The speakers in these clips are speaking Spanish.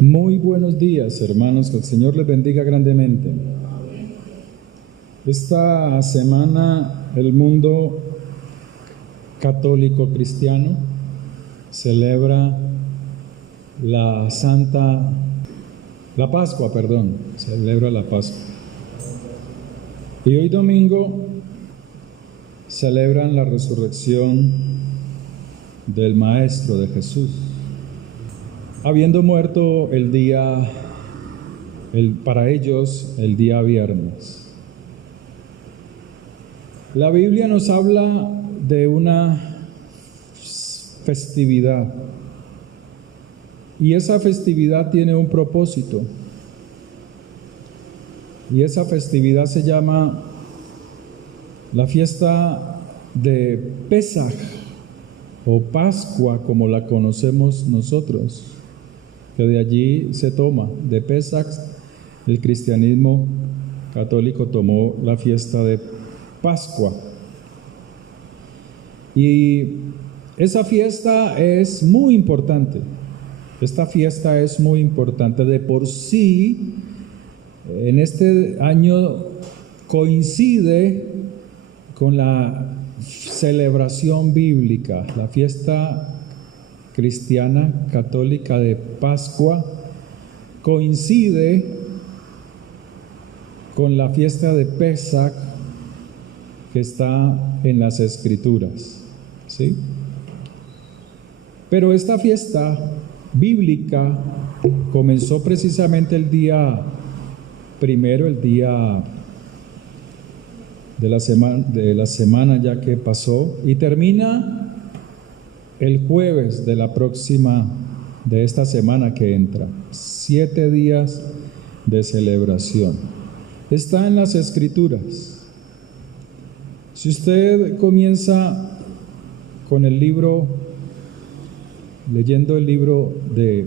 Muy buenos días, hermanos, que el Señor les bendiga grandemente. Esta semana el mundo católico cristiano celebra la Pascua, celebra la Pascua. Y hoy domingo celebran la resurrección del Maestro, de Jesús, habiendo muerto para ellos el día viernes. La Biblia nos habla de una festividad, y esa festividad tiene un propósito, y esa festividad se llama la fiesta de Pesaj o Pascua, como la conocemos nosotros, que de allí se toma, de Pesaj. El cristianismo católico tomó la fiesta de Pascua. Y esa fiesta es muy importante. Esta fiesta es muy importante. De por sí, en este año coincide con la celebración bíblica, la fiesta cristiana católica de Pascua coincide con la fiesta de Pesaj que está en las Escrituras, ¿sí? Pero esta fiesta bíblica comenzó precisamente el día primero, el día de la semana ya que pasó, y termina el jueves de esta semana que entra. 7 días de celebración. Está en las Escrituras. Si usted comienza con leyendo el libro de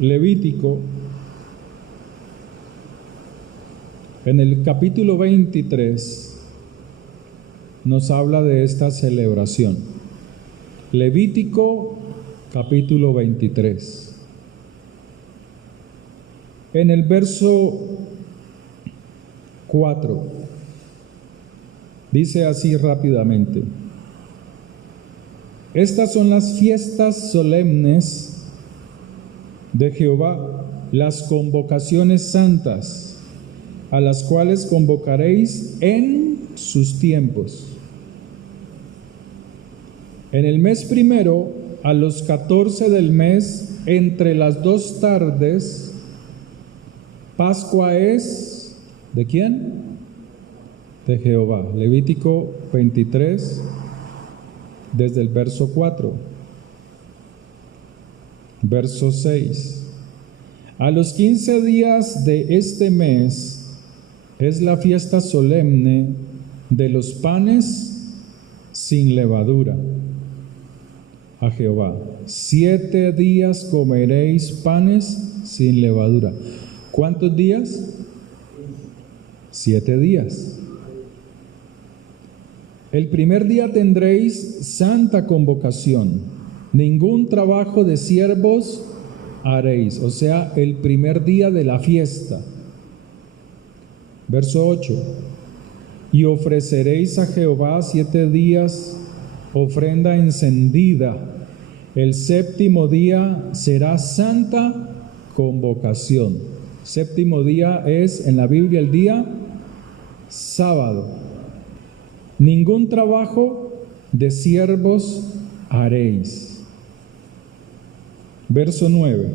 Levítico, en el capítulo 23 nos habla de esta celebración. Levítico capítulo 23. En el verso 4 dice así rápidamente: estas son las fiestas solemnes de Jehová, las convocaciones santas, a las cuales convocaréis en sus tiempos. En el mes primero, a los 14 del mes, entre las 2 tardes, Pascua es, ¿de quién? De Jehová. Levítico 23, desde el verso 4. Verso 6. A los 15 días de este mes es la fiesta solemne de los panes sin levadura a Jehová. 7 días comeréis panes sin levadura. ¿Cuántos días? 7 días. El primer día tendréis santa convocación. Ningún trabajo de siervos haréis. O sea, el primer día de la fiesta. Verso 8. Y ofreceréis a Jehová 7 días ofrenda encendida. El 7º día será santa convocación. 7º día es en la Biblia el día sábado. Ningún trabajo de siervos haréis. Verso 9.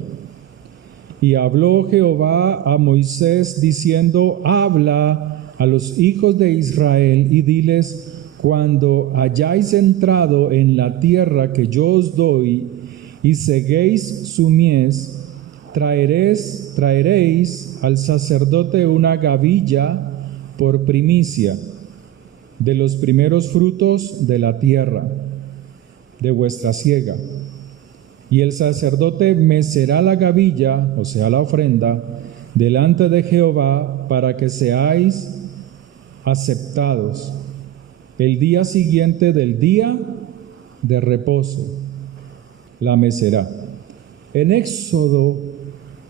Y habló Jehová a Moisés diciendo: habla a los hijos de Israel y diles: cuando hayáis entrado en la tierra que yo os doy y seguéis su mies, traeréis al sacerdote una gavilla por primicia de los primeros frutos de la tierra, de vuestra siega. Y el sacerdote mecerá la gavilla, o sea, la ofrenda, delante de Jehová para que seáis aceptados el día siguiente del día de reposo. la mecerá. En Éxodo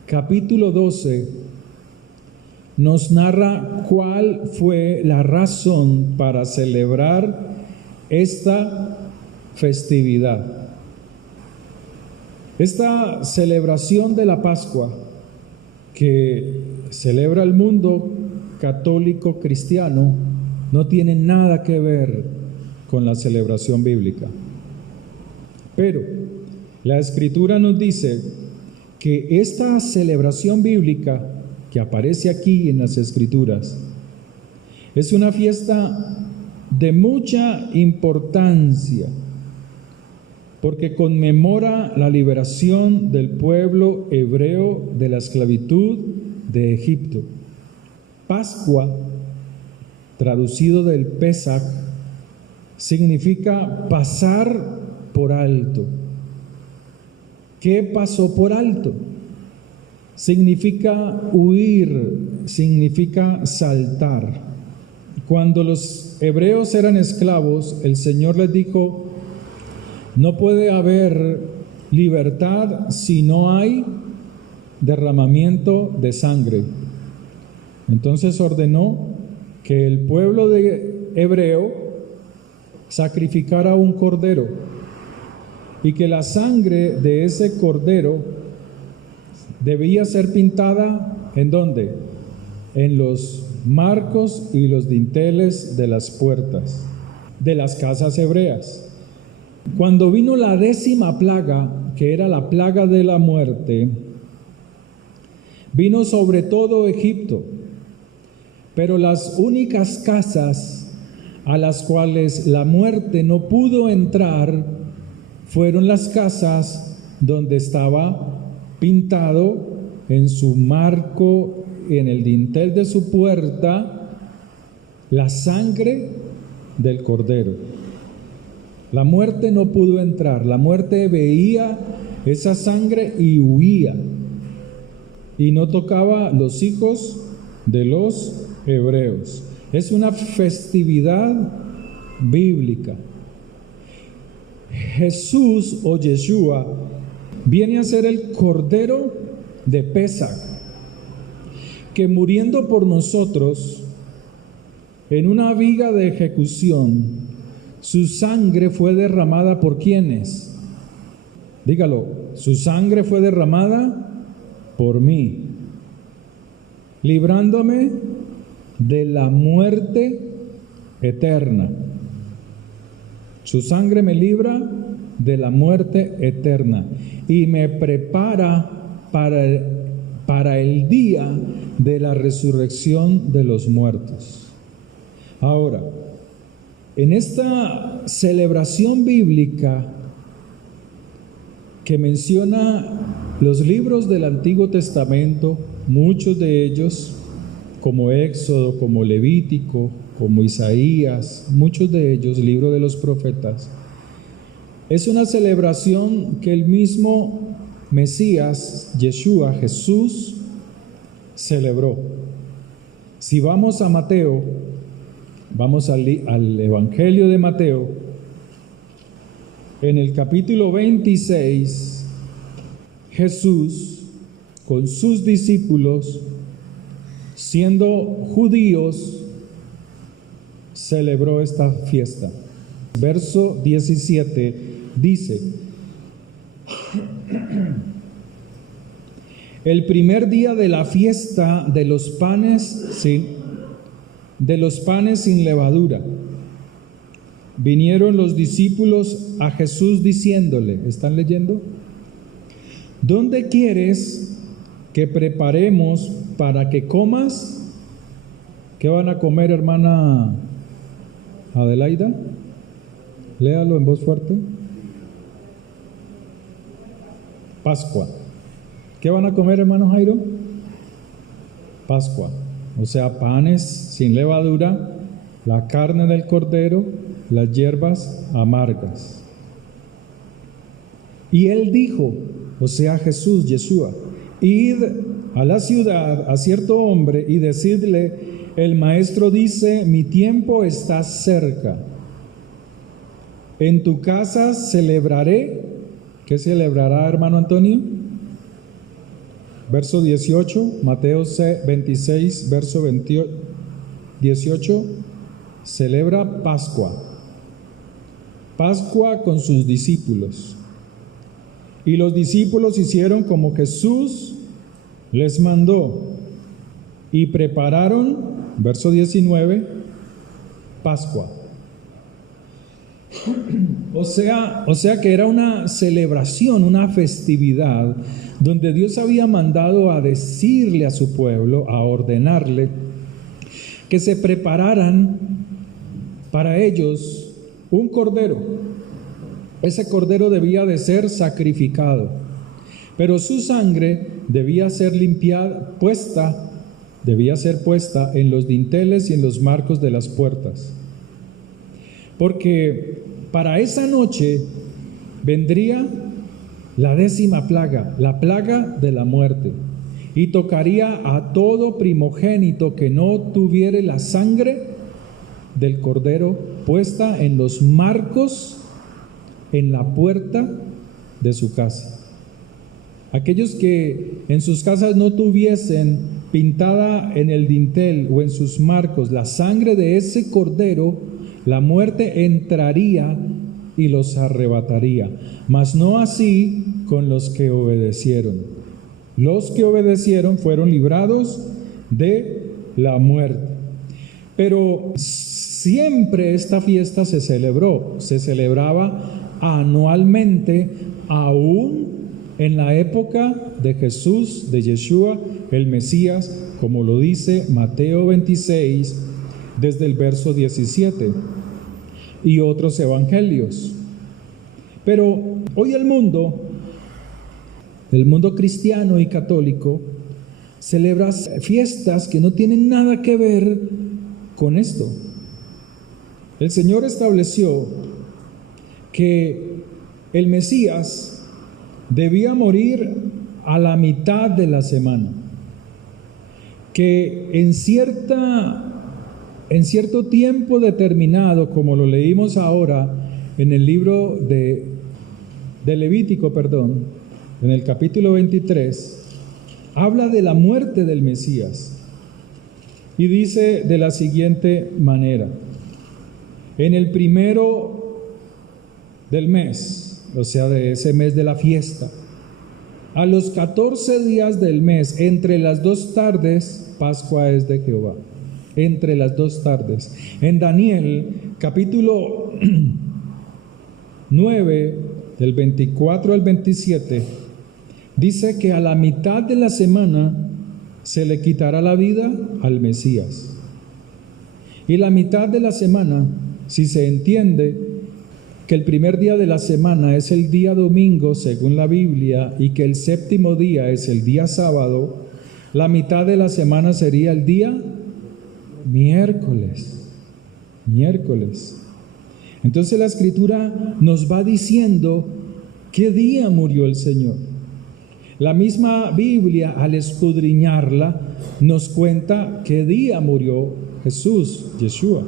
capítulo 12 nos narra cuál fue la razón para celebrar esta festividad. Esta celebración de la Pascua que celebra el mundo católico cristiano no tiene nada que ver con la celebración bíblica. Pero la Escritura nos dice que esta celebración bíblica que aparece aquí en las Escrituras es una fiesta de mucha importancia, porque conmemora la liberación del pueblo hebreo de la esclavitud de Egipto. Pascua, traducido del Pesach, significa pasar por alto. ¿Qué pasó por alto? Significa huir, significa saltar. Cuando los hebreos eran esclavos, el Señor les dijo: no puede haber libertad si no hay derramamiento de sangre. Entonces ordenó que el pueblo de hebreo sacrificara un cordero y que la sangre de ese cordero debía ser pintada ¿en dónde? En los marcos y los dinteles de las puertas de las casas hebreas. Cuando vino la 10ª plaga, que era la plaga de la muerte, vino sobre todo Egipto, pero las únicas casas a las cuales la muerte no pudo entrar fueron las casas donde estaba pintado en su marco, en el dintel de su puerta, la sangre del cordero. La muerte no pudo entrar, la muerte veía esa sangre y huía, y no tocaba los hijos de los hebreos. Es una festividad bíblica. Jesús o Yeshua viene a ser el Cordero de Pesach, que muriendo por nosotros en una viga de ejecución, su sangre fue derramada ¿por quiénes? Dígalo, su sangre fue derramada por mí, librándome de la muerte eterna. Su sangre me libra de la muerte eterna y me prepara para el día de la resurrección de los muertos. Ahora, en esta celebración bíblica que menciona los libros del Antiguo Testamento, muchos de ellos, como Éxodo, como Levítico, como Isaías, muchos de ellos, libro de los profetas, es una celebración que el mismo Mesías, Yeshua, Jesús, celebró. Si vamos a Mateo, vamos al Evangelio de Mateo, en el capítulo 26, Jesús con sus discípulos, siendo judíos, celebró esta fiesta. Verso 17 dice: el primer día de la fiesta de los panes sin levadura, vinieron los discípulos a Jesús diciéndole, ¿están leyendo? ¿Dónde quieres que preparemos para que comas? ¿Qué van a comer, hermana Adelaida? Léalo en voz fuerte. Pascua. ¿Qué van a comer, hermano Jairo? Pascua. O sea, panes sin levadura, la carne del cordero, las hierbas amargas. Y él dijo, o sea Jesús, Yeshua, id a la ciudad a cierto hombre y decidle, el maestro dice, mi tiempo está cerca. En tu casa celebraré ¿Qué celebrará, hermano Antonio? Verso 18, Mateo 26, verso 18, celebra Pascua. Pascua con sus discípulos. Y los discípulos hicieron como Jesús les mandó y prepararon, verso 19, Pascua. O sea que era una celebración, una festividad donde Dios había mandado a decirle a su pueblo, a ordenarle que se prepararan para ellos un cordero. Ese cordero debía de ser sacrificado, pero su sangre debía ser puesta en los dinteles y en los marcos de las puertas. Porque para esa noche vendría la 10ª plaga, la plaga de la muerte, y tocaría a todo primogénito que no tuviere la sangre del cordero puesta en los marcos en la puerta de su casa. Aquellos que en sus casas no tuviesen pintada en el dintel o en sus marcos la sangre de ese cordero, la muerte entraría y los arrebataría. Mas no así con los que obedecieron. Los que obedecieron fueron librados de la muerte. Pero siempre esta fiesta se celebraba anualmente, aún en la época de Jesús, de Yeshua, el Mesías, como lo dice Mateo 26, desde el verso 17, y otros evangelios. Pero hoy el mundo cristiano y católico, celebra fiestas que no tienen nada que ver con esto. El Señor estableció que el Mesías debía morir a la mitad de la semana, que en cierto tiempo determinado, como lo leímos ahora en el libro de Levítico, en el capítulo 23, habla de la muerte del Mesías y dice de la siguiente manera: en el primero del mes, o sea, de ese mes de la fiesta, a los 14 días del mes, entre las 2 tardes, Pascua es de Jehová. Entre las 2 tardes. En Daniel, capítulo 9, del 24 al 27, dice que a la mitad de la semana se le quitará la vida al Mesías. Y la mitad de la semana, si se entiende que el primer día de la semana es el día domingo, según la Biblia, y que el 7º día es el día sábado, la mitad de la semana sería el día miércoles. Entonces la Escritura nos va diciendo qué día murió el Señor. La misma Biblia, al escudriñarla, nos cuenta qué día murió Jesús, Yeshua.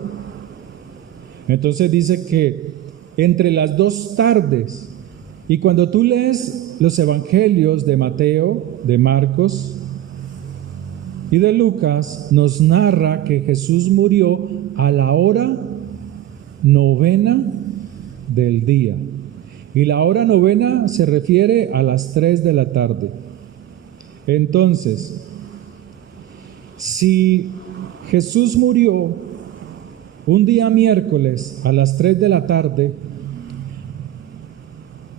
Entonces dice que entre las 2 tardes, y cuando tú lees los evangelios de Mateo, de Marcos y de Lucas, nos narra que Jesús murió a la hora 9 del día. Y la hora 9 se refiere a las 3 de la tarde. Entonces, si Jesús murió un día miércoles a las 3 de la tarde,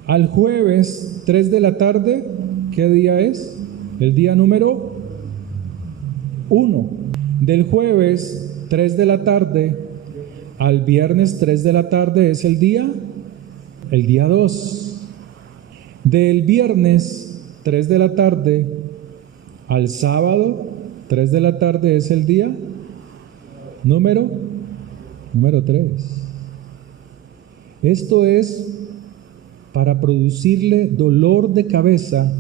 al jueves 3 de la tarde, ¿qué día es? El día número 1. Del jueves 3 de la tarde al viernes 3 de la tarde es el día 2. Del viernes 3 de la tarde al sábado 3 de la tarde es el día número 3. Esto es para producirle dolor de cabeza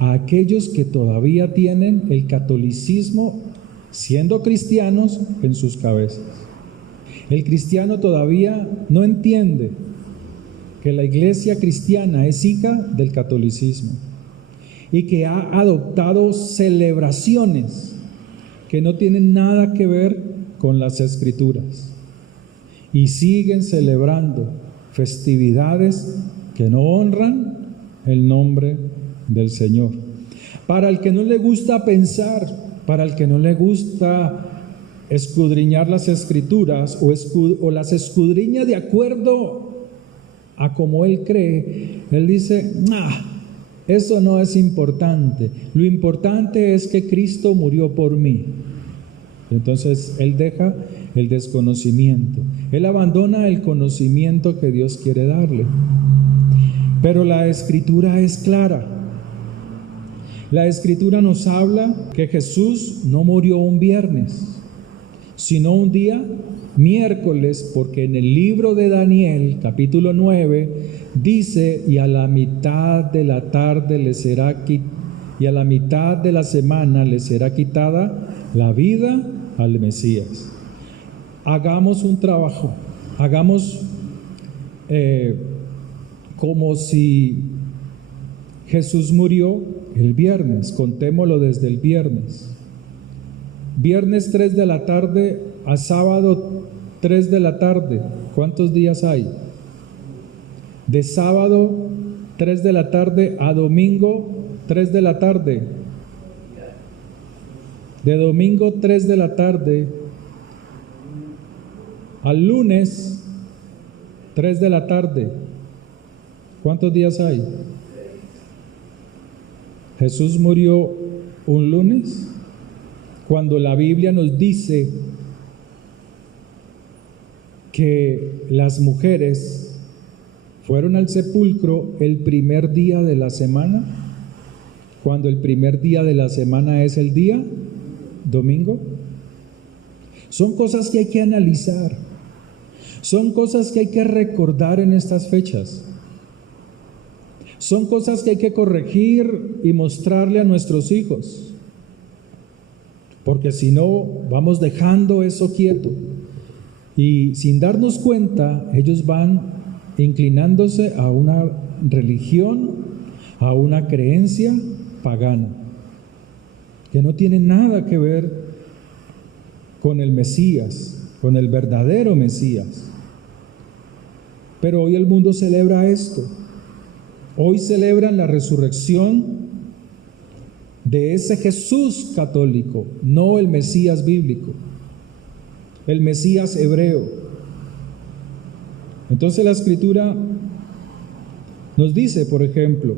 a aquellos que todavía tienen el catolicismo, siendo cristianos, en sus cabezas. El cristiano todavía no entiende que la iglesia cristiana es hija del catolicismo y que ha adoptado celebraciones que no tienen nada que ver con las escrituras y siguen celebrando festividades que no honran el nombre del Señor. Para el que no le gusta pensar, para el que no le gusta escudriñar las escrituras o las escudriña de acuerdo a como él cree, él dice, eso no es importante, lo importante es que Cristo murió por mí. Entonces él deja el desconocimiento, él abandona el conocimiento que Dios quiere darle. Pero la Escritura es clara. La Escritura nos habla que Jesús no murió un viernes, sino un día miércoles, porque en el libro de Daniel, capítulo 9, dice, y a la mitad de la tarde y a la mitad de la semana le será quitada la vida al Mesías. Hagamos un trabajo, hagamos como si Jesús murió el viernes, contémoslo desde el viernes. Viernes 3 de la tarde a sábado 3 de la tarde, ¿cuántos días hay? De sábado 3 de la tarde a domingo 3 de la tarde. De domingo 3 de la tarde al lunes 3 de la tarde. ¿Cuántos días hay? Jesús murió un lunes, cuando la Biblia nos dice que las mujeres fueron al sepulcro el primer día de la semana, cuando el primer día de la semana es el día domingo. Son cosas que hay que analizar, son cosas que hay que recordar en estas fechas. Son cosas que hay que corregir y mostrarle a nuestros hijos, porque si no, vamos dejando eso quieto y sin darnos cuenta, ellos van inclinándose a una religión, a una creencia pagana, que no tiene nada que ver con el Mesías, con el verdadero Mesías. Pero hoy el mundo celebra esto. Hoy celebran la resurrección de ese Jesús católico, no el Mesías bíblico, el Mesías hebreo. Entonces la Escritura nos dice, por ejemplo,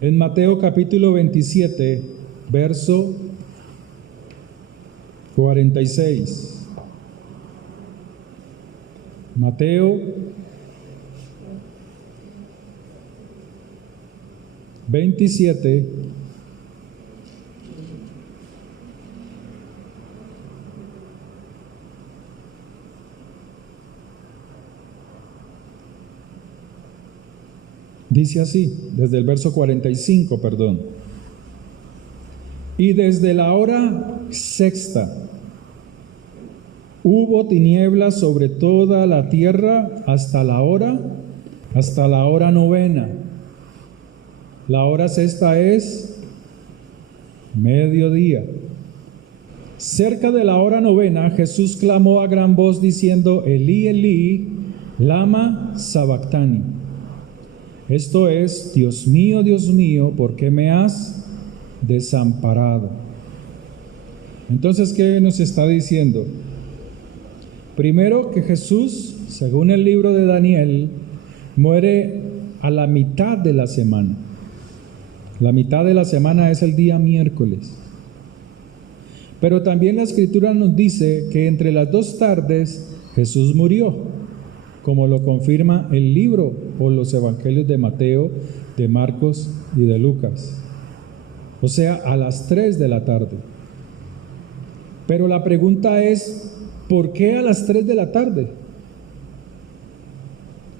en Mateo capítulo 27, verso 46. Mateo 27, dice así, desde el verso 45, perdón. Y desde la hora sexta hubo tinieblas sobre toda la tierra hasta la hora novena. La hora sexta es mediodía. Cerca de la hora novena, Jesús clamó a gran voz diciendo, Elí, Elí, lama sabactani. Esto es, Dios mío, ¿por qué me has desamparado? Entonces, ¿qué nos está diciendo? Primero, que Jesús, según el libro de Daniel, muere a la mitad de la semana. La mitad de la semana es el día miércoles. Pero también la Escritura nos dice que entre las dos tardes Jesús murió, como lo confirma el libro o los evangelios de Mateo, de Marcos y de Lucas. O sea, a las 3 de la tarde. Pero la pregunta es, ¿por qué a las 3 de la tarde?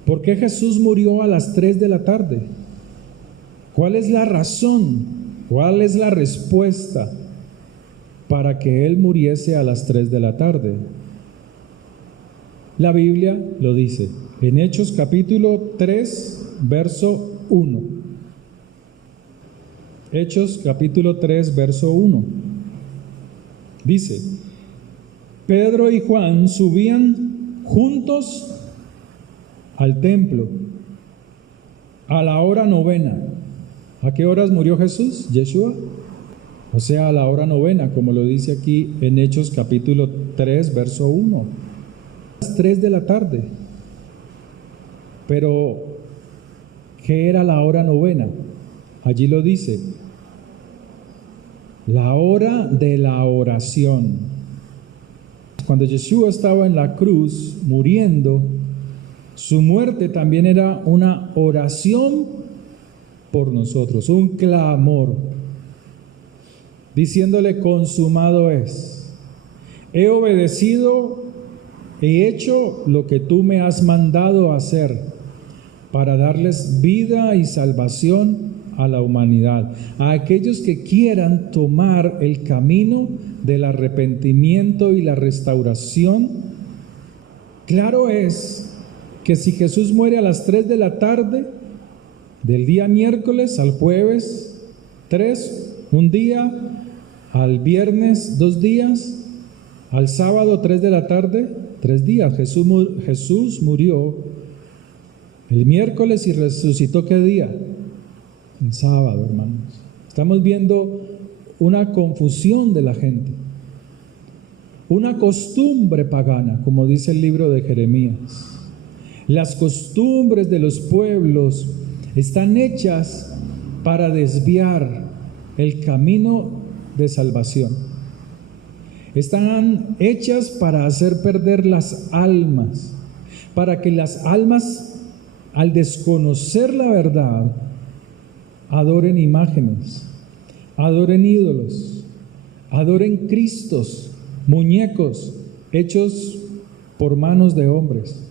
¿Por qué Jesús murió a las 3 de la tarde? ¿Cuál es la razón? ¿Cuál es la respuesta para que Él muriese a las 3 de la tarde? La Biblia lo dice, en Hechos capítulo 3, verso 1. Hechos capítulo 3, verso 1. Dice: Pedro y Juan subían juntos al templo a la hora novena. ¿A qué horas murió Jesús? Yeshua. O sea, a la hora novena, como lo dice aquí en Hechos capítulo 3, verso 1. Las 3 de la tarde. Pero, ¿qué era la hora novena? Allí lo dice: la hora de la oración. Cuando Yeshua estaba en la cruz muriendo, su muerte también era una oración por nosotros, un clamor, diciéndole: consumado es. He obedecido, he hecho lo que tú me has mandado hacer para darles vida y salvación a la humanidad, a aquellos que quieran tomar el camino del arrepentimiento y la restauración. Claro es que si Jesús muere a las 3 de la tarde, del día miércoles al jueves 3, un día, al viernes 2 días, al sábado 3 de la tarde, 3 días. Jesús murió el miércoles y resucitó ¿qué día? El sábado, hermanos. Estamos viendo una confusión de la gente, una costumbre pagana, como dice el libro de Jeremías. Las costumbres de los pueblos están hechas para desviar el camino de salvación. Están hechas para hacer perder las almas, para que las almas, al desconocer la verdad, adoren imágenes, adoren ídolos, adoren cristos, muñecos hechos por manos de hombres.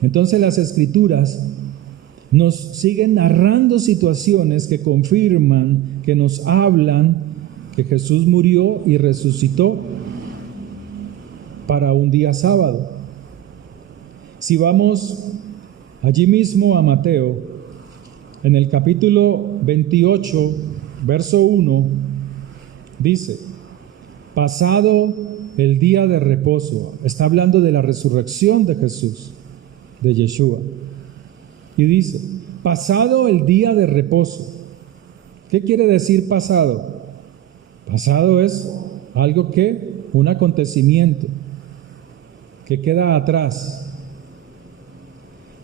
Entonces las Escrituras nos siguen narrando situaciones que confirman, que nos hablan que Jesús murió y resucitó para un día sábado. Si vamos allí mismo a Mateo, en el capítulo 28, verso 1, dice: pasado el día de reposo. Está hablando de la resurrección de Jesús, de Yeshua. Y dice: pasado el día de reposo. ¿Qué quiere decir pasado? Pasado es algo que, un acontecimiento que queda atrás.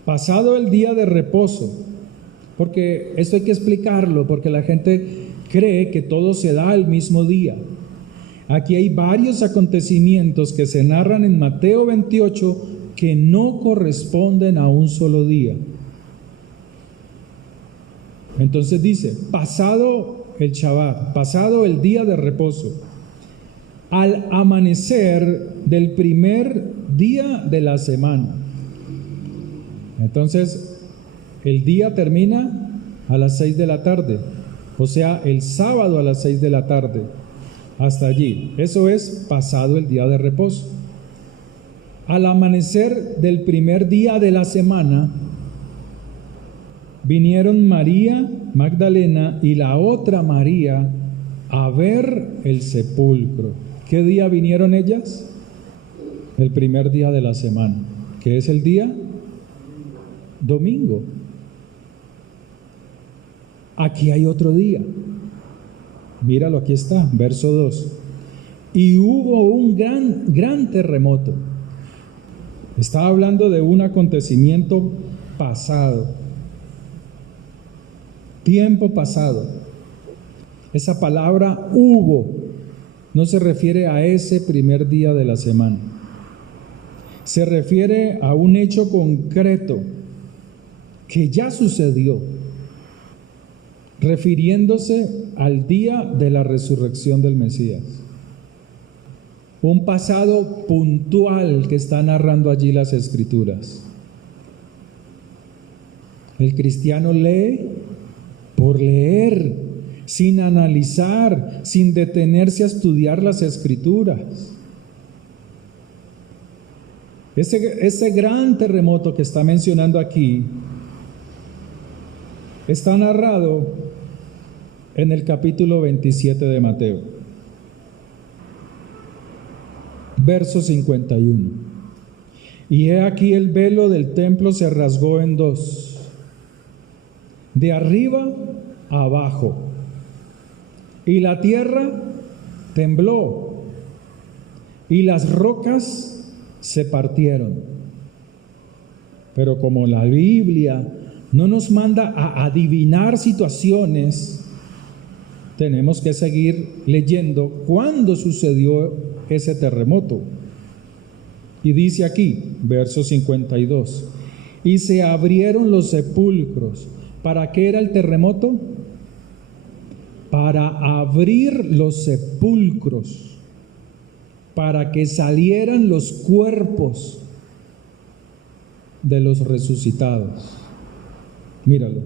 Pasado el día de reposo. Porque esto hay que explicarlo, porque la gente cree que todo se da el mismo día. Aquí hay varios acontecimientos que se narran en Mateo 28 que no corresponden a un solo día. Entonces dice: pasado el Shabbat, pasado el día de reposo, al amanecer del primer día de la semana. Entonces, el día termina a las 6 de la tarde, o sea, el sábado a las 6 de la tarde, hasta allí. Eso es pasado el día de reposo. Al amanecer del primer día de la semana, vinieron María Magdalena y la otra María a ver el sepulcro. ¿Qué día vinieron ellas? El primer día de la semana. ¿Qué es el día? Domingo. Aquí hay otro día. Míralo, aquí está, verso 2. Y hubo un gran terremoto. Está hablando de un acontecimiento pasado. Tiempo pasado. Esa palabra hubo no se refiere a ese primer día de la semana. Se refiere a un hecho concreto que ya sucedió, refiriéndose al día de la resurrección del Mesías. Un pasado puntual que está narrando allí las Escrituras. El cristiano lee por leer, sin analizar, sin detenerse a estudiar las Escrituras. Ese gran terremoto que está mencionando aquí está narrado en el capítulo 27 de Mateo, verso 51. Y he aquí el velo del templo se rasgó en dos, de arriba a abajo, y la tierra tembló, y las rocas se partieron. Pero como la Biblia no nos manda a adivinar situaciones, tenemos que seguir leyendo cuándo sucedió ese terremoto. Y dice aquí, verso 52, y se abrieron los sepulcros. ¿Para qué era el terremoto? Para abrir los sepulcros, para que salieran los cuerpos de los resucitados. Míralo.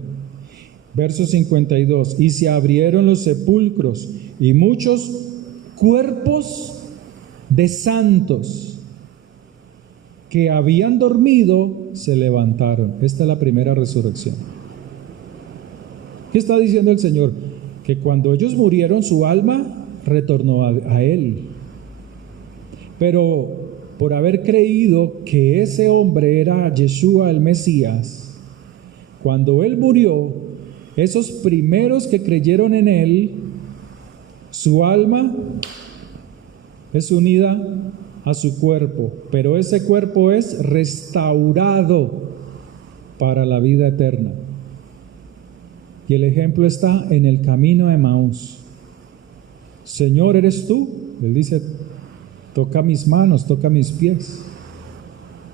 Verso 52, y se abrieron los sepulcros, y muchos cuerpos de santos que habían dormido se levantaron. Esta es la primera resurrección. ¿Qué está diciendo el Señor? Que cuando ellos murieron, su alma retornó a Él. Pero por haber creído que ese hombre era Yeshua el Mesías, cuando Él murió, esos primeros que creyeron en Él, su alma es unida a su cuerpo, pero ese cuerpo es restaurado para la vida eterna. Y el ejemplo está en el camino de Emaús. Señor, ¿eres tú? Él dice, toca mis manos, toca mis pies.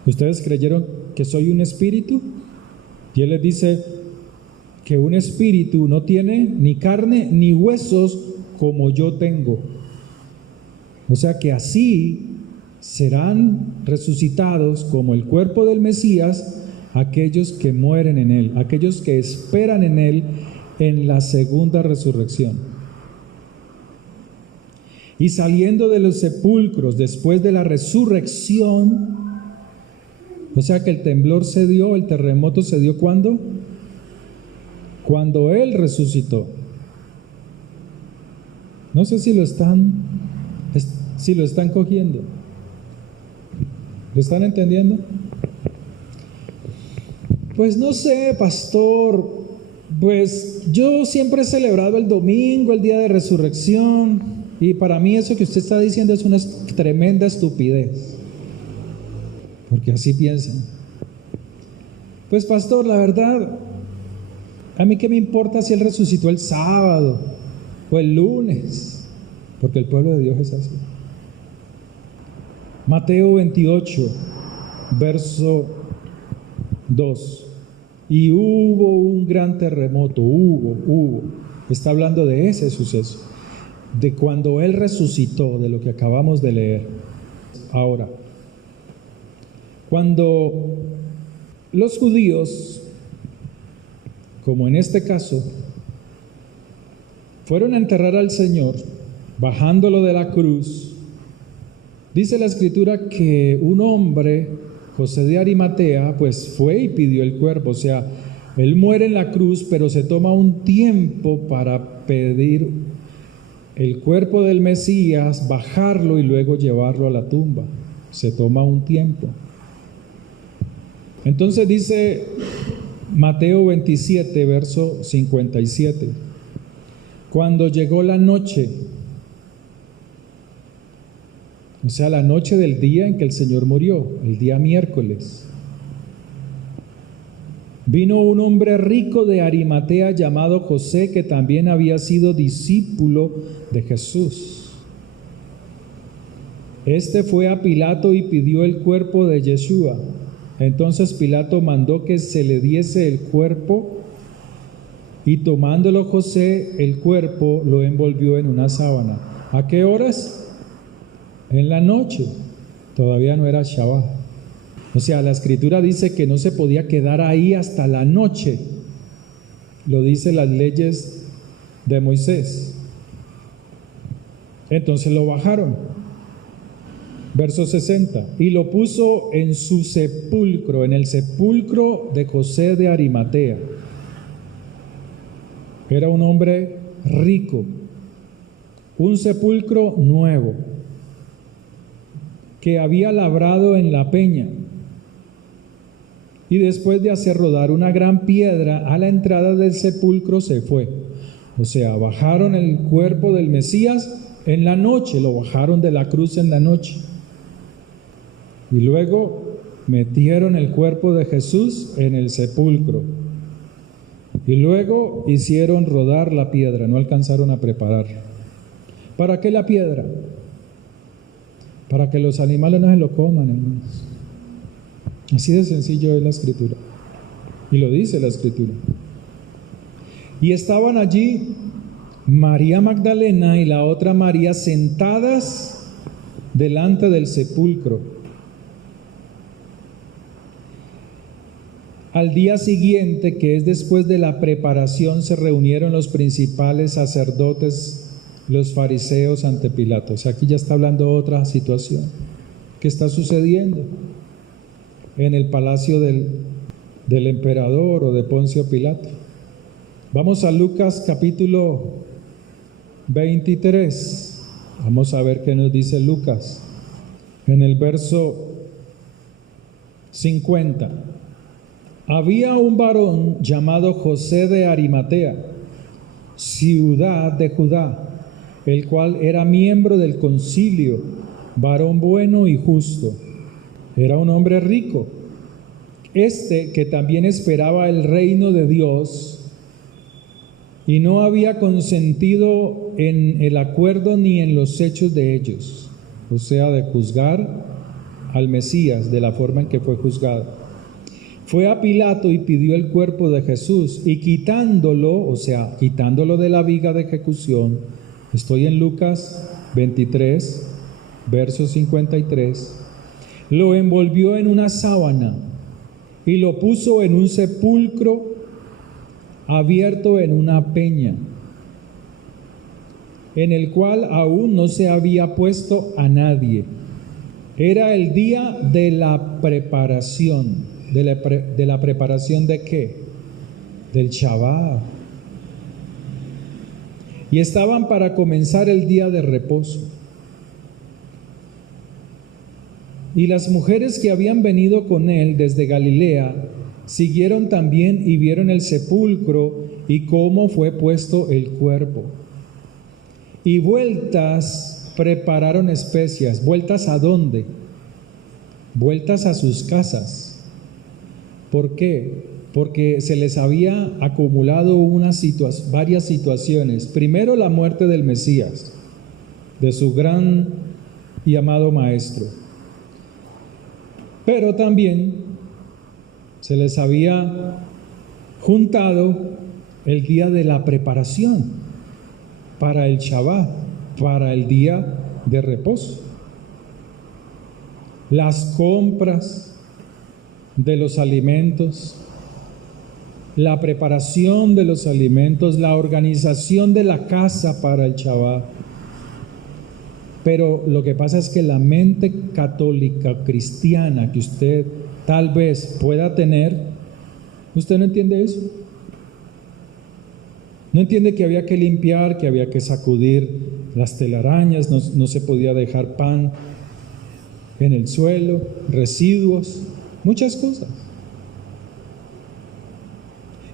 ¿Ustedes creyeron que soy un espíritu? Y Él les dice que un espíritu no tiene ni carne ni huesos como yo tengo. O sea que así serán resucitados como el cuerpo del Mesías aquellos que mueren en Él, aquellos que esperan en Él en la segunda resurrección. Y saliendo de los sepulcros después de la resurrección, o sea que el temblor se dio, el terremoto se dio ¿cuándo? Cuando Él resucitó. No sé si lo están cogiendo. ¿Lo están entendiendo? Pues no sé, pastor, pues yo siempre he celebrado el domingo, el día de resurrección, y para mí eso que usted está diciendo es una tremenda estupidez, porque así piensan. Pues pastor, la verdad, a mí qué me importa si Él resucitó el sábado o el lunes, porque el pueblo de Dios es así. Mateo 28, verso 2. Y hubo un gran terremoto, está hablando de ese suceso, de cuando Él resucitó, de lo que acabamos de leer. Ahora, cuando los judíos, como en este caso, fueron a enterrar al Señor, bajándolo de la cruz, dice la Escritura que un hombre, José de Arimatea, pues fue y pidió el cuerpo. O sea, Él muere en la cruz, pero se toma un tiempo para pedir el cuerpo del Mesías, bajarlo y luego llevarlo a la tumba. Se toma un tiempo. Entonces dice Mateo 27, verso 57. Cuando llegó la noche, o sea, la noche del día en que el Señor murió, el día miércoles, vino un hombre rico de Arimatea llamado José, que también había sido discípulo de Jesús. Este fue a Pilato y pidió el cuerpo de Yeshua. Entonces Pilato mandó que se le diese el cuerpo, y tomándolo José, el cuerpo lo envolvió en una sábana. ¿A qué horas? En la noche. Todavía no era Shabbat. O sea, la Escritura dice que no se podía quedar ahí hasta la noche. Lo dicen las leyes de Moisés. Entonces lo bajaron. Verso 60. Y lo puso en su sepulcro, en el sepulcro de José de Arimatea. Era un hombre rico, un sepulcro nuevo, que había labrado en la peña. Y después de hacer rodar una gran piedra a la entrada del sepulcro se fue. O sea, bajaron el cuerpo del Mesías en la noche, lo bajaron de la cruz en la noche. Y luego metieron el cuerpo de Jesús en el sepulcro. Y luego hicieron rodar la piedra, no alcanzaron a preparar. ¿Para qué la piedra? Para que los animales no se lo coman, hermanos. Así de sencillo es la Escritura. Y lo dice la Escritura. Y estaban allí María Magdalena y la otra María sentadas delante del sepulcro. Al día siguiente, que es después de la preparación, se reunieron los principales sacerdotes, los fariseos ante Pilato. O sea, aquí ya está hablando otra situación. ¿Qué está sucediendo en el palacio del emperador o de Poncio Pilato? Vamos a Lucas capítulo 23. Vamos a ver qué nos dice Lucas. En el verso 50. Había un varón llamado José de Arimatea, ciudad de Judá, el cual era miembro del concilio, varón bueno y justo. Era un hombre rico, que también esperaba el reino de Dios y no había consentido en el acuerdo ni en los hechos de ellos, o sea, de juzgar al Mesías de la forma en que fue juzgado. Fue a Pilato y pidió el cuerpo de Jesús y quitándolo de la viga de ejecución, estoy en Lucas 23, verso 53, lo envolvió en una sábana y lo puso en un sepulcro abierto en una peña, en el cual aún no se había puesto a nadie. Era el día de la preparación. ¿De la preparación de qué? Del Shabbat. Y estaban para comenzar el día de reposo. Y las mujeres que habían venido con él desde Galilea siguieron también y vieron el sepulcro y cómo fue puesto el cuerpo. Y vueltas prepararon especias. ¿Vueltas a dónde? Vueltas a sus casas. ¿Por qué? Porque se les había acumulado varias situaciones. Primero, la muerte del Mesías, de su gran y amado Maestro. Pero también se les había juntado el día de la preparación para el Shabbat, para el día de reposo. Las compras de los alimentos, la preparación de los alimentos, la organización de la casa para el Shabbat. Pero lo que pasa es que la mente católica cristiana que usted tal vez pueda tener, ¿usted no entiende eso? No entiende que había que limpiar, que había que sacudir las telarañas, no se podía dejar pan en el suelo, residuos, muchas cosas.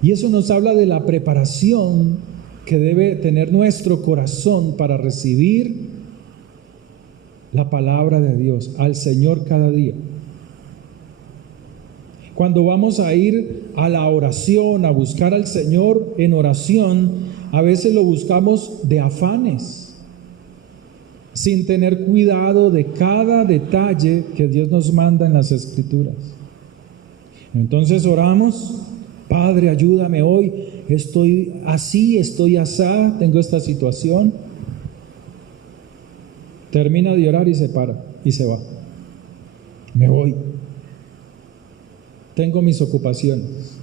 Y eso nos habla de la preparación que debe tener nuestro corazón para recibir la palabra de Dios, al Señor cada día. Cuando vamos a ir a la oración, a buscar al Señor en oración, a veces lo buscamos de afanes, sin tener cuidado de cada detalle que Dios nos manda en las Escrituras. Entonces oramos: Padre, ayúdame hoy, estoy así, estoy asá, tengo esta situación. Termina de orar y se para y se va. Me voy. Tengo mis ocupaciones.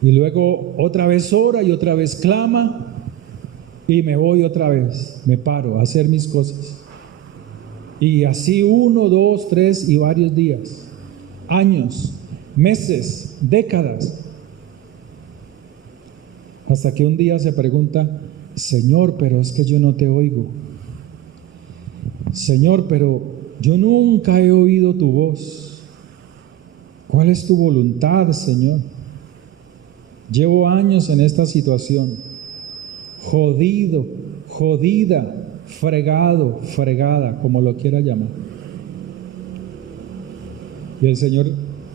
Y luego otra vez ora y otra vez clama y me voy otra vez. Me paro a hacer mis cosas. Y así 1, 2, 3 y varios días, años, meses, décadas. Hasta que un día se pregunta: Señor, pero es que yo no te oigo. Señor, pero yo nunca he oído tu voz. ¿Cuál es tu voluntad, Señor? Llevo años en esta situación, jodido, jodida, fregado, fregada, como lo quiera llamar. Y el Señor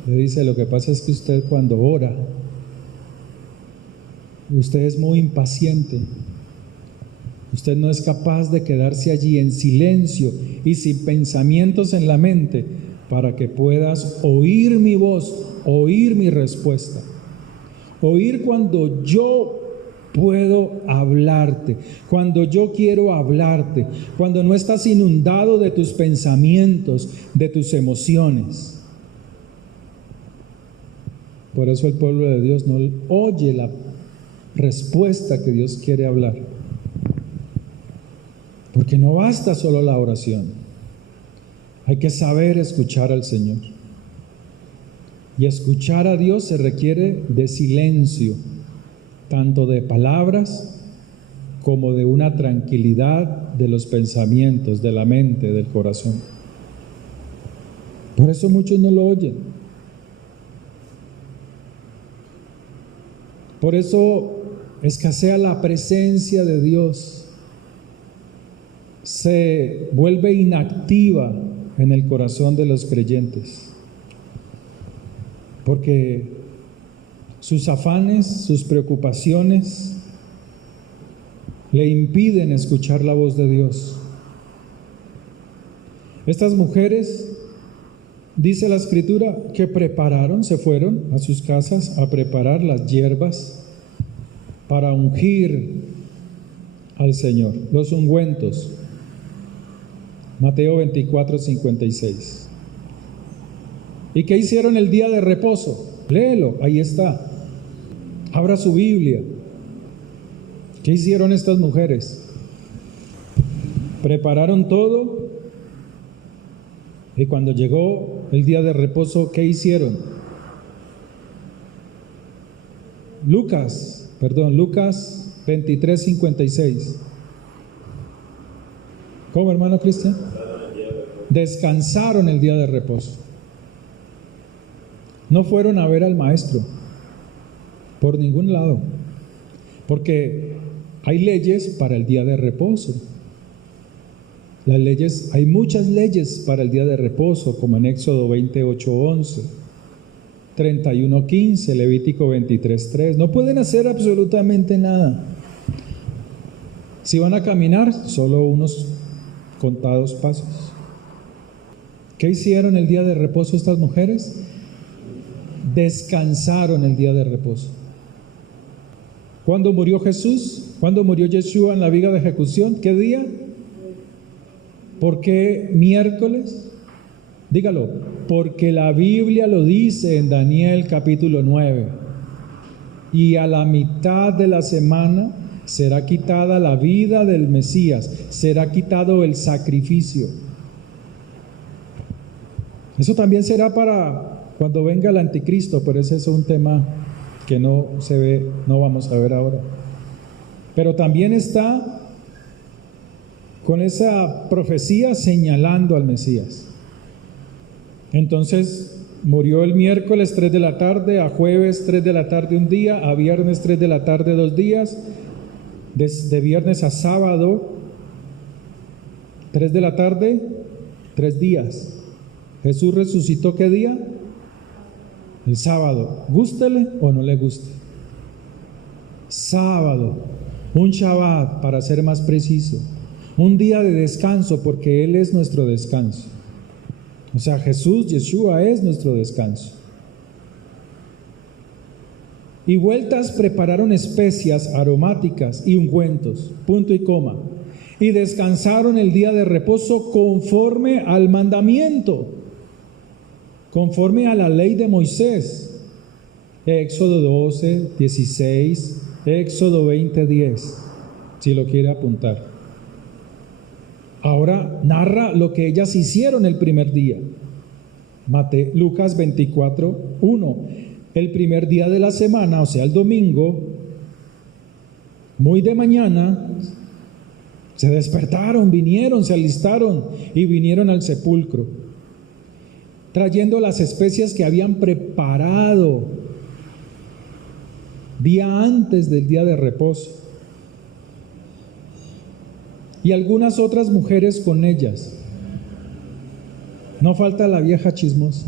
le dice: lo que pasa es que usted cuando ora, usted es muy impaciente. Usted no es capaz de quedarse allí en silencio y sin pensamientos en la mente para que puedas oír mi voz, oír mi respuesta. Oír cuando yo puedo hablarte, cuando yo quiero hablarte, cuando no estás inundado de tus pensamientos, de tus emociones. Por eso el pueblo de Dios no oye la respuesta que Dios quiere hablar. Porque no basta solo la oración. Hay que saber escuchar al Señor. Y escuchar a Dios se requiere de silencio, tanto de palabras como de una tranquilidad de los pensamientos, de la mente, del corazón. Por eso muchos no lo oyen. Por eso escasea la presencia de Dios. Se vuelve inactiva en el corazón de los creyentes. Porque sus afanes, sus preocupaciones le impiden escuchar la voz de Dios. Estas mujeres, dice la Escritura, que prepararon, se fueron a sus casas a preparar las hierbas para ungir al Señor, los ungüentos. Mateo 24, 56. ¿Y qué hicieron el día de reposo? Léelo, ahí está. Abra su Biblia. ¿Qué hicieron estas mujeres? Prepararon todo. Y cuando llegó el día de reposo, ¿qué hicieron? Lucas 23, 56. ¿Cómo, hermano Cristian? Descansaron el día de reposo. No fueron a ver al maestro por ningún lado, porque hay leyes para el día de reposo. Las leyes, hay muchas leyes para el día de reposo, como en Éxodo 28, 11, 31, 15, Levítico 23, 3. No pueden hacer absolutamente nada. Si van a caminar, solo unos contados pasos. ¿Qué hicieron el día de reposo estas mujeres? Descansaron el día de reposo. ¿Cuándo murió Jesús? ¿Cuándo murió Yeshua en la viga de ejecución? ¿Qué día? ¿Por qué miércoles? Dígalo, porque la Biblia lo dice en Daniel capítulo 9. Y a la mitad de la semana será quitada la vida del Mesías, será quitado el sacrificio. Eso también será para cuando venga el anticristo, pero ese es un tema que no se ve, no vamos a ver ahora. Pero también está con esa profecía señalando al Mesías. Entonces murió el miércoles 3 de la tarde, a jueves 3 de la tarde un día, a viernes 3 de la tarde 2 días, de viernes a sábado 3 de la tarde 3 días. Jesús resucitó ¿qué día? El sábado, gústele o no le guste. Sábado, un Shabbat para ser más preciso, un día de descanso porque Él es nuestro descanso. O sea, Jesús, Yeshua es nuestro descanso. Y vueltas prepararon especias aromáticas y ungüentos, punto y coma. Y descansaron el día de reposo conforme al mandamiento, conforme a la ley de Moisés. Éxodo 12, 16, Éxodo 20, 10, si lo quiere apuntar. Ahora narra lo que ellas hicieron el primer día. Lucas 24:1. El primer día de la semana, o sea, el domingo, muy de mañana, se despertaron, vinieron, se alistaron y vinieron al sepulcro, trayendo las especias que habían preparado día antes del día de reposo, y algunas otras mujeres con ellas. No falta la vieja chismosa.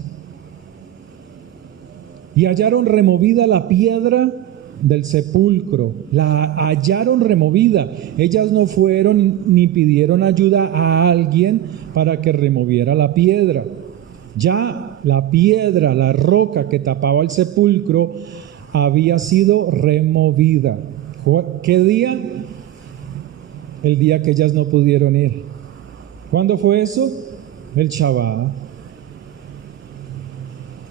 Y hallaron removida la piedra del sepulcro. La hallaron removida. Ellas no fueron ni pidieron ayuda a alguien para que removiera la piedra. Ya la piedra, la roca que tapaba el sepulcro, había sido removida. ¿Qué día? El día que ellas no pudieron ir. ¿Cuándo fue eso? El Shabbat.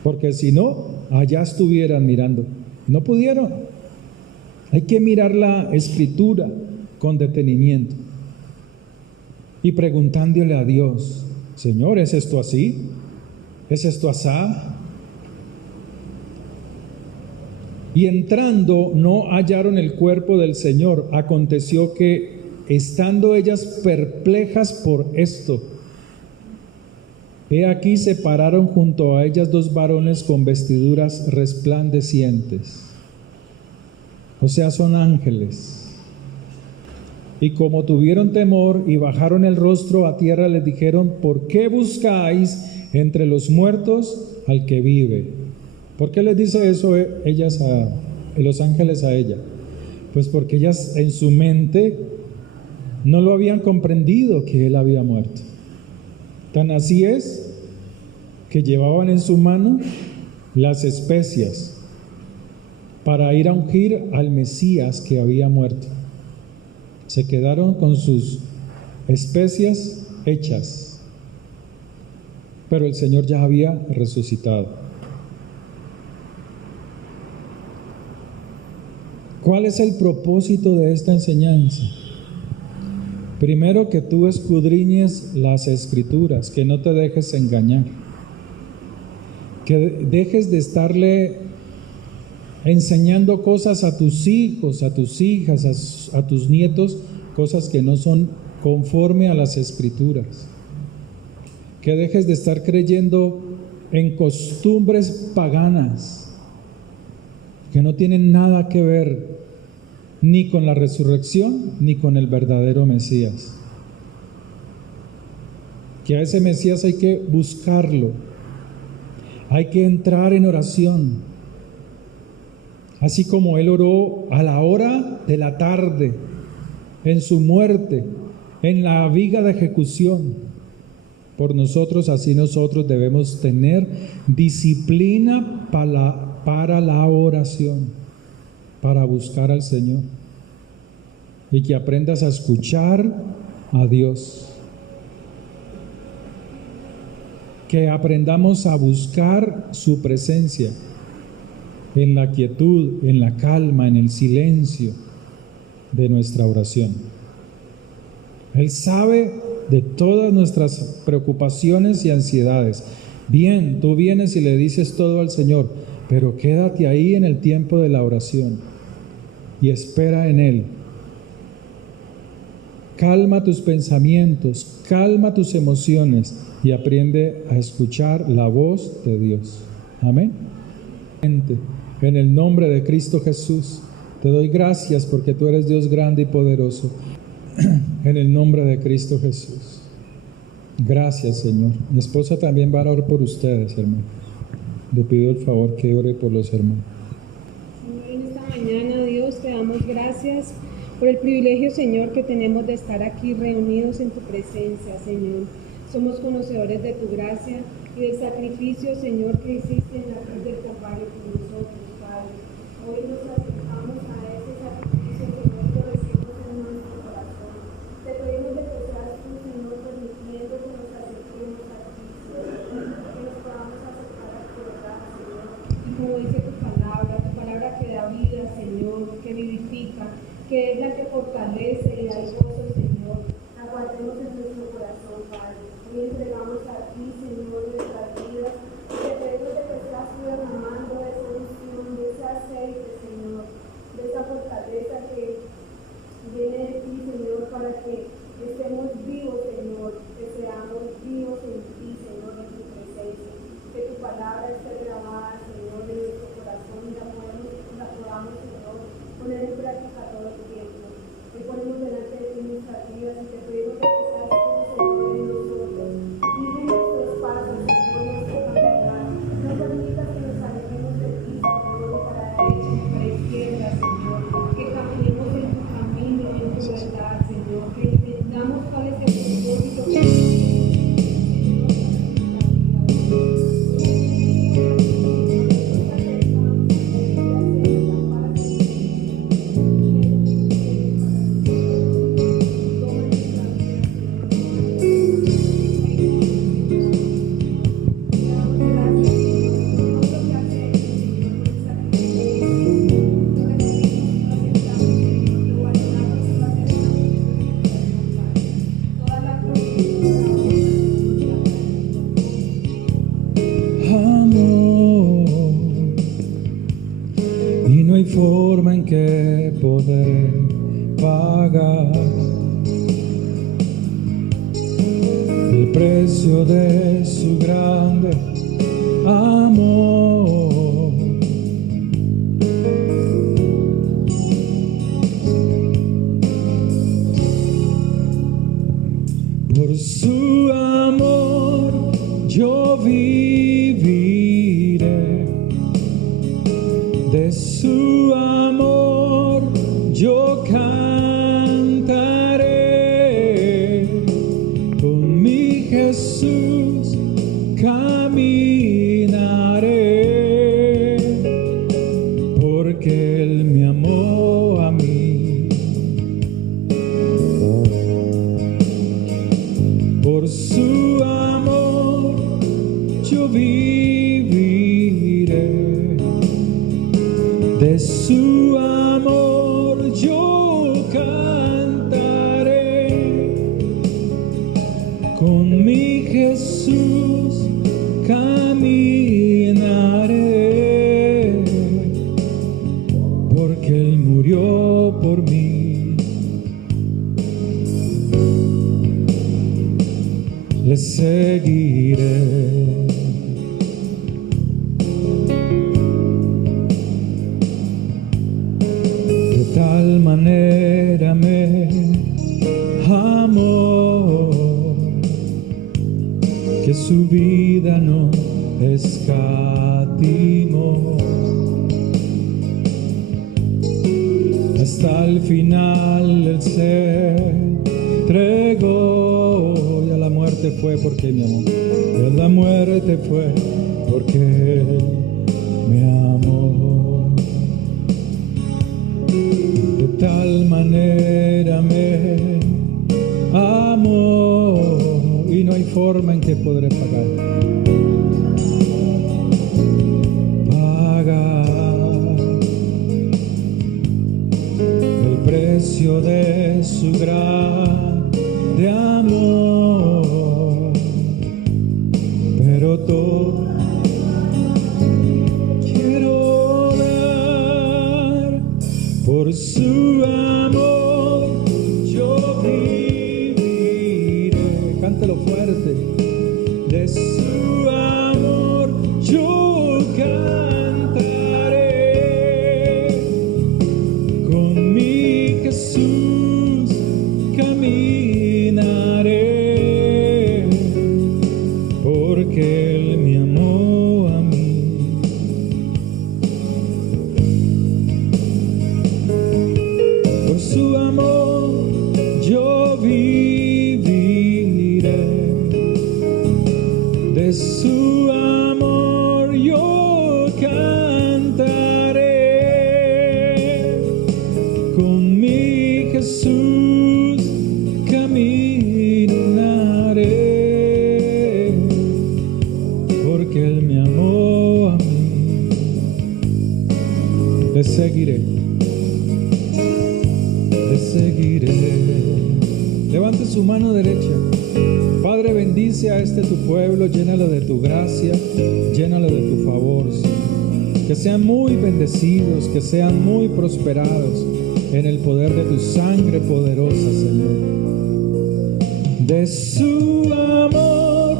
Porque si no, allá estuvieran mirando. No pudieron. Hay que mirar la escritura con detenimiento y preguntándole a Dios: Señor, ¿es esto así? ¿Es esto asá? Y entrando no hallaron el cuerpo del Señor. Aconteció que, estando ellas perplejas por esto, he aquí se pararon junto a ellas dos varones con vestiduras resplandecientes. O sea, son ángeles. Y como tuvieron temor y bajaron el rostro a tierra, les dijeron: ¿por qué buscáis entre los muertos al que vive? ¿Por qué les dice eso los ángeles a ella? Pues porque ellas en su mente no lo habían comprendido que él había muerto. Tan así es que llevaban en su mano las especias para ir a ungir al Mesías que había muerto. Se quedaron con sus especias hechas, pero el Señor ya había resucitado. ¿Cuál es el propósito de esta enseñanza? Primero, que tú escudriñes las Escrituras, que no te dejes engañar, que dejes de estarle enseñando cosas a tus hijos, a tus hijas, a tus nietos, cosas que no son conforme a las Escrituras, que dejes de estar creyendo en costumbres paganas que no tienen nada que ver ni con la resurrección ni con el verdadero Mesías. Que a ese Mesías hay que buscarlo, hay que entrar en oración, así como él oró a la hora de la tarde, en su muerte, en la viga de ejecución. Por nosotros, así nosotros debemos tener disciplina para la oración, para buscar al Señor, y que aprendas a escuchar a Dios, que aprendamos a buscar su presencia en la quietud, en la calma, en el silencio de nuestra oración. Él sabe de todas nuestras preocupaciones y ansiedades. Bien, tú vienes y le dices todo al Señor, pero quédate ahí en el tiempo de la oración y espera en Él. Calma tus pensamientos, calma tus emociones y aprende a escuchar la voz de Dios. Amén. En el nombre de Cristo Jesús, te doy gracias porque tú eres Dios grande y poderoso. En el nombre de Cristo Jesús. Gracias, Señor. Mi esposa también va a orar por ustedes, hermano. Le pido el favor que ore por los hermanos. En esta mañana, Dios, te damos gracias por el privilegio, Señor, que tenemos de estar aquí reunidos en tu presencia, Señor. Somos conocedores de tu gracia y del sacrificio, Señor, que hiciste en la cruz del Calvario por nosotros, Padre. Hoy nos acercamos a ese sacrificio, Señor, que recibimos en nuestro corazón. Te pedimos de que seas tú, Señor, permitiendo que nos acerquemos a ti, Señor, que nos podamos acercar a tu verdad, Señor. Y como dice tu palabra que da vida, Señor, que vivifica, que es la que fortalece y da gozo, Señor, la cual guardemos en nuestro corazón, Padre. Hoy entregamos a ti, Señor, nuestras vidas. Te pedimos de que seas tú derramando esa unción, de ese aceite, Señor, de esa fortaleza que viene de ti, Señor, para que estemos vivos, Señor, que seamos vivos en ti, Señor, en tu presencia. Que tu palabra esté grabada, Señor, en nuestro corazón y la podamos, Señor, poner en práctica todo el tiempo. Hoy ponemos delante de ti nuestras vidas y te pedimos que seas tú, Señor, en nosotros. Guíe nuestros pasos, Señor, nuestro caminar. No permitas que nos alejemos de ti, Señor, para la derecha y para la izquierda, Señor. Que caminemos en tu camino, en tu verdad, Señor. Que entendamos cuál es el propósito que tienes, Señor, para nuestra vida. Forma en que poder pagar el precio de su grande amor. Por su amor yo viviré, de su amor yo cantaré, con mi Jesús caminaré, porque Él me amó a mí. Por su amor yo viviré, de su amor yo cantaré, con mi Jesús caminaré, porque Él murió por mí. Le seguiré. De tal manera me amó que su vida no escatimó. Hasta el final Él se entregó, y a la muerte fue porque me amó, y a la muerte fue porque Él me amó. De tal manera me amó, y no hay forma en que podré pagar el precio de su grande amor. Pero todo quiero dar, por su amor yo viviré. Cántelo fuerte. De su amor yo cantaré, con mi Jesús caminaré, porque Él me amó a mí. Por su amor yo viviré, de su amor yo cantaré, con mi Jesús caminaré, porque Él me amó a mí. Le seguiré, le seguiré. Levante su su mano derecha. Padre, bendice a este tu pueblo, llénalo de tu gracia, llénalo de tu favor, Señor. Que sean muy bendecidos, que sean muy prosperados en el poder de tu sangre poderosa, Señor. De su amor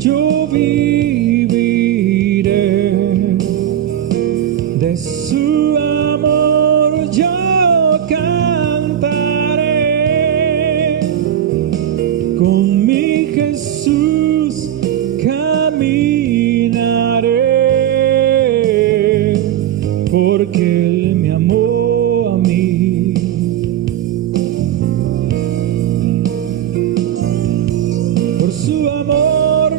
yo viviré, de su amor yo cantaré, con mi Jesús caminaré, porque Él me amó a mí. Por su amor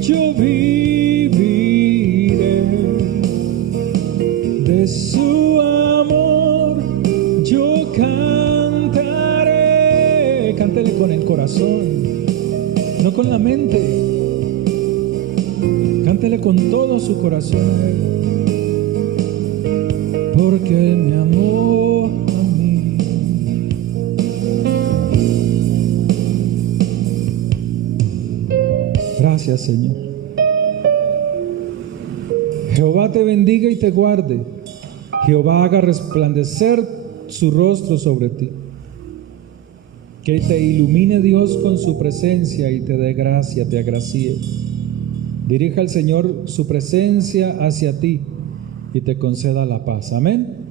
yo viviré, de su amor yo cantaré. Cántele con el corazón, no con la mente. Cántele con todo su corazón a Él, porque Él me amó a mí. Gracias, Señor. Jehová te bendiga y te guarde. Jehová haga resplandecer su rostro sobre ti. Que te ilumine Dios con su presencia y te dé gracia, te agracie. Dirija el Señor su presencia hacia ti y te conceda la paz. Amén.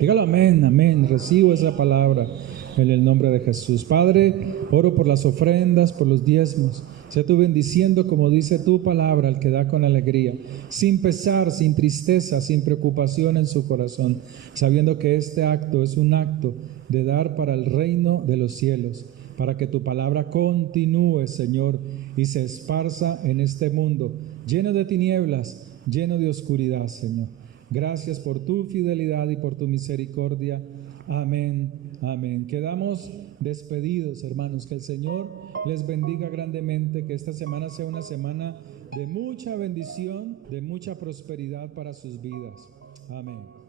Dígalo amén, amén. Recibo esa palabra en el nombre de Jesús. Padre, oro por las ofrendas, por los diezmos. Sea tú bendiciendo, como dice tu palabra, al que da con alegría, sin pesar, sin tristeza, sin preocupación en su corazón, sabiendo que este acto es un acto de dar para el reino de los cielos, para que tu palabra continúe, Señor, y se esparza en este mundo, lleno de tinieblas, lleno de oscuridad, Señor. Gracias por tu fidelidad y por tu misericordia. Amén, amén. Quedamos despedidos, hermanos. Que el Señor les bendiga grandemente, que esta semana sea una semana de mucha bendición, de mucha prosperidad para sus vidas. Amén.